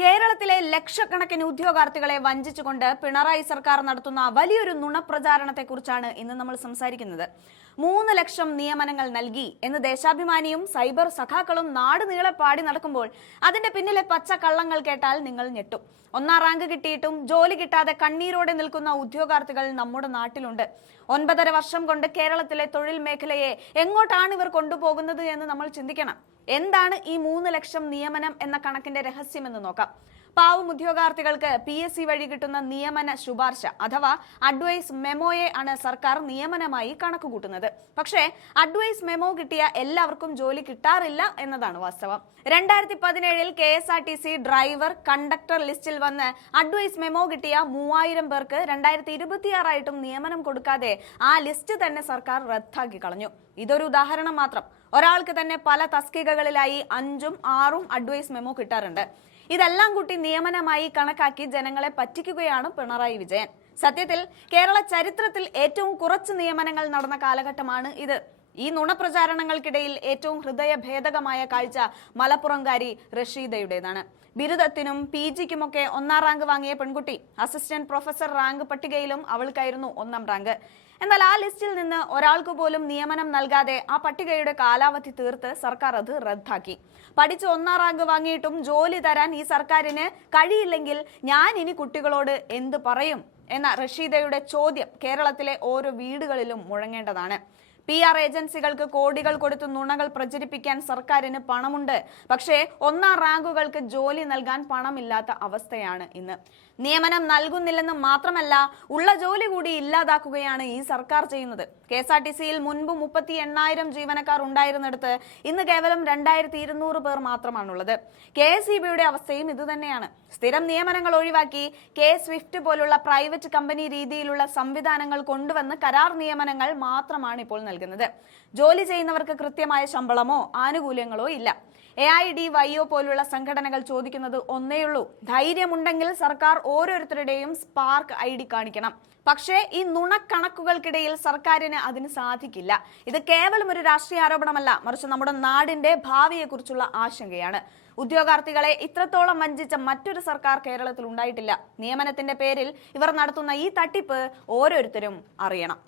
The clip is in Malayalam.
കേരളത്തിലെ ലക്ഷക്കണക്കിന് ഉദ്യോഗാർത്ഥികളെ വഞ്ചിച്ചുകൊണ്ട് പിണറായി സർക്കാർ നടത്തുന്ന വലിയൊരു നുണപ്രചാരണത്തെക്കുറിച്ചാണ് ഇന്ന് നമ്മൾ സംസാരിക്കുന്നത്. 3 ലക്ഷം നിയമനങ്ങൾ നൽകി എന്ന് ദേശാഭിമാനിയും സൈബർ സഖാക്കളും നാട് നീളെ പാടി നടക്കുമ്പോൾ അതിന്റെ പിന്നിലെ പച്ചക്കള്ളങ്ങൾ കേട്ടാൽ നിങ്ങൾ ഞെട്ടും. 1ാം റാങ്ക് കിട്ടിയിട്ടും ജോലി കിട്ടാതെ കണ്ണീരോടെ നിൽക്കുന്ന ഉദ്യോഗാർത്ഥികൾ നമ്മുടെ നാട്ടിലുണ്ട്. 9.5 വർഷം കൊണ്ട് കേരളത്തിലെ തൊഴിൽ മേഖലയെ എങ്ങോട്ടാണ് ഇവർ കൊണ്ടുപോകുന്നത് എന്ന് നമ്മൾ ചിന്തിക്കണം. എന്താണ് ഈ 3 ലക്ഷം നിയമനം എന്ന കണക്കിന്റെ രഹസ്യമെന്ന് നോക്കാം. പാവം ഉദ്യോഗാർത്ഥികൾക്ക് PSC വഴി കിട്ടുന്ന നിയമന ശുപാർശ അഥവാ അഡ്വൈസ് മെമ്മോയെ ആണ് സർക്കാർ നിയമനമായി കണക്കുകൂട്ടുന്നത്. പക്ഷേ അഡ്വൈസ് മെമ്മോ കിട്ടിയ എല്ലാവർക്കും ജോലി കിട്ടാറില്ല എന്നതാണ് വാസ്തവം. 2017 KSRTC ഡ്രൈവർ കണ്ടക്ടർ ലിസ്റ്റിൽ വന്ന് അഡ്വൈസ് മെമ്മോ കിട്ടിയ 3000 പേർക്ക് 2026 ആയിട്ടും നിയമനം കൊടുക്കാതെ ആ ലിസ്റ്റ് തന്നെ സർക്കാർ റദ്ദാക്കി കളഞ്ഞു. ഇതൊരു ഉദാഹരണം മാത്രം. ഒരാൾക്ക് തന്നെ പല തസ്തികകളിലായി 5ഉം 6ഉം അഡ്വൈസ് മെമ്മോ കിട്ടാറുണ്ട്. ഇതെല്ലാം കൂട്ടി നിയമനമായി കണക്കാക്കി ജനങ്ങളെ പറ്റിക്കുകയാണ് പിണറായി വിജയൻ. സത്യത്തിൽ കേരള ചരിത്രത്തിൽ ഏറ്റവും കുറച്ച് നിയമനങ്ങൾ നടന്ന കാലഘട്ടമാണ് ഇത്. ഈ നുണപ്രചാരണങ്ങൾക്കിടയിൽ ഏറ്റവും ഹൃദയഭേദകമായ കാഴ്ച മലപ്പുറംകാരി റഷീദയുടേതാണ്. ബിരുദത്തിനും PGക്കുമൊക്കെ 1ാം റാങ്ക് വാങ്ങിയ പെൺകുട്ടി. അസിസ്റ്റന്റ് പ്രൊഫസർ റാങ്ക് പട്ടികയിലും അവൾക്കായിരുന്നു 1ാം റാങ്ക്. എന്നാൽ ആ ലിസ്റ്റിൽ നിന്ന് ഒരാൾക്ക് പോലും നിയമനം നൽകാതെ ആ പട്ടികയുടെ കാലാവധി തീർത്ത് സർക്കാർ അത് റദ്ദാക്കി. പഠിച്ച് 1ാം റാങ്ക് വാങ്ങിയിട്ടും ജോലി തരാൻ ഈ സർക്കാരിന് കഴിയില്ലെങ്കിൽ ഞാൻ ഇനി കുട്ടികളോട് എന്ത് പറയും എന്ന റഷീദയുടെ ചോദ്യം കേരളത്തിലെ ഓരോ വീടുകളിലും മുഴങ്ങേണ്ടതാണ്. PR ഏജൻസികൾക്ക് കോടികൾ കൊടുത്ത് നുണകൾ പ്രചരിപ്പിക്കാൻ സർക്കാരിന് പണമുണ്ട്. പക്ഷേ 1ാം റാങ്കുകൾക്ക് ജോലി നൽകാൻ പണമില്ലാത്ത അവസ്ഥയാണ് ഇന്ന്. നിയമനം നൽകുന്നില്ലെന്ന് മാത്രമല്ല, ഉള്ള ജോലി കൂടി ഇല്ലാതാക്കുകയാണ് ഈ സർക്കാർ ചെയ്യുന്നത്. KSRTCയിൽ മുൻപ് 38,000 ജീവനക്കാർ ഉണ്ടായിരുന്നിടത്ത് ഇന്ന് കേവലം 2200 പേർ മാത്രമാണുള്ളത്. KSEBയുടെ അവസ്ഥയും ഇതുതന്നെയാണ്. സ്ഥിരം നിയമനങ്ങൾ ഒഴിവാക്കി K-SWIFT പോലുള്ള പ്രൈവറ്റ് കമ്പനി രീതിയിലുള്ള സംവിധാനങ്ങൾ കൊണ്ടുവന്ന് കരാർ നിയമനങ്ങൾ മാത്രമാണ് ഇപ്പോൾ നൽകുന്നത്. ജോലി ചെയ്യുന്നവർക്ക് കൃത്യമായ ശമ്പളമോ ആനുകൂല്യങ്ങളോ ഇല്ല. AIDYO പോലുള്ള സംഘടനകൾ ചോദിക്കുന്നത് ഒന്നേയുള്ളൂ: ധൈര്യമുണ്ടെങ്കിൽ സർക്കാർ ഓരോരുത്തരുടെയും സ്പാർക്ക് ID കാണിക്കണം. പക്ഷേ ഈ നുണക്കണക്കുകൾക്കിടയിൽ സർക്കാരിന് അതിന് സാധിക്കില്ല. ഇത് കേവലം ഒരു രാഷ്ട്രീയ ആരോപണമല്ല, മറിച്ച് നമ്മുടെ നാടിന്റെ ഭാവിയെക്കുറിച്ചുള്ള ആശങ്കയാണ്. ഉദ്യോഗാർത്ഥികളെ ഇത്രത്തോളം വഞ്ചിച്ച മറ്റൊരു സർക്കാർ കേരളത്തിൽ ഉണ്ടായിട്ടില്ല. നിയമനത്തിന്റെ പേരിൽ ഇവർ നടത്തുന്ന ഈ തട്ടിപ്പ് ഓരോരുത്തരും അറിയണം.